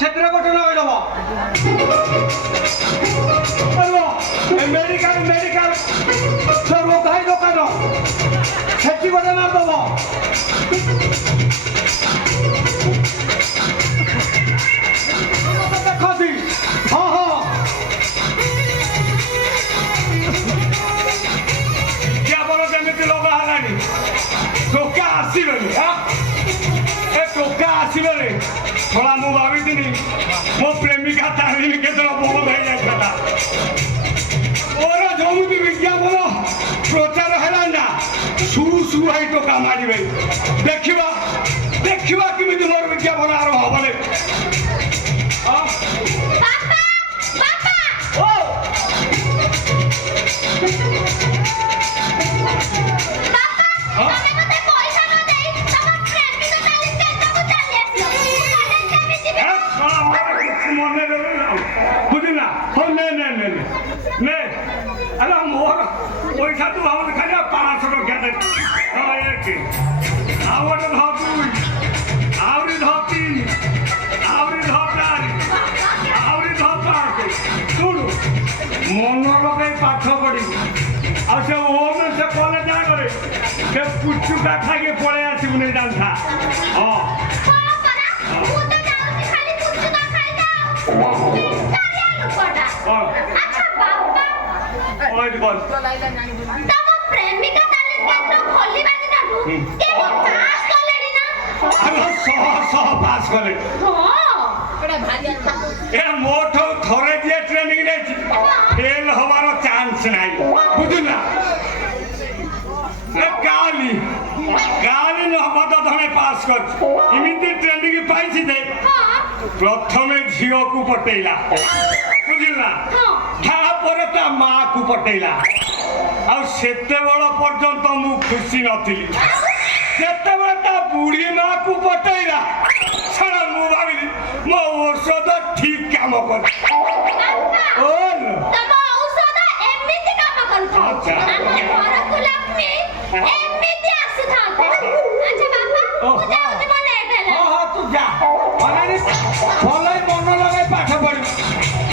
ସେଥିରେ ଗୋଟେ ଲଗେଇଦବ ମେଡିକାଲ ସେ ରୋଗାଇ ଦୋକାନ ସେଠି ଗୋଟେ ମାରିଦବ ଦେଖନ୍ତି ହଁ ହଁ କେବଳ ଯେମିତି ଲଗା ହେଲାଣି ଟୋକା ଆସିବେନି ଏ ଟୋକା ଆସିବେନି थोड़ा मु भावी मो प्रेमिका तारिणी केतरा बहुत हो जाता और जमी विज्ञापन प्रचार है ना सुरु सुरु है टोका मारे देखा देखा किमी मोर विज्ञापन आरंभ हबले बुझना हो ने अरे मोर पैसा तू हम खाली 500 टका दे आवड़ धतु आवरी धती आवरी धतार आवरी धतार सुन मन लगे पाठ पढ़ी आ से ओम से कॉलेज जा करे से पुचुका खाके पळे आसी नहीं जानता हां तम प्रेमिका ताले केतरो खोली बानी ताडू के पास कलेडी ना अरे सह पास करे हां बड़ा भारी ए मोठो थरे दिए ट्रेनिंग नै फेल होवारो चांस नाही बुझना ए गाली गाली न हबत धने पास कर इमिति ट्रेनिंग पाइछि दे प्रथमे झियो को पटेला बुझला तापर ता माँ को पटेला आते बड़ पर्यंत मु खुशी नी जिते ता बुढ़ी माँ को पटेला छड़ा मु भावी मो औषध ठीक काम कर तू जा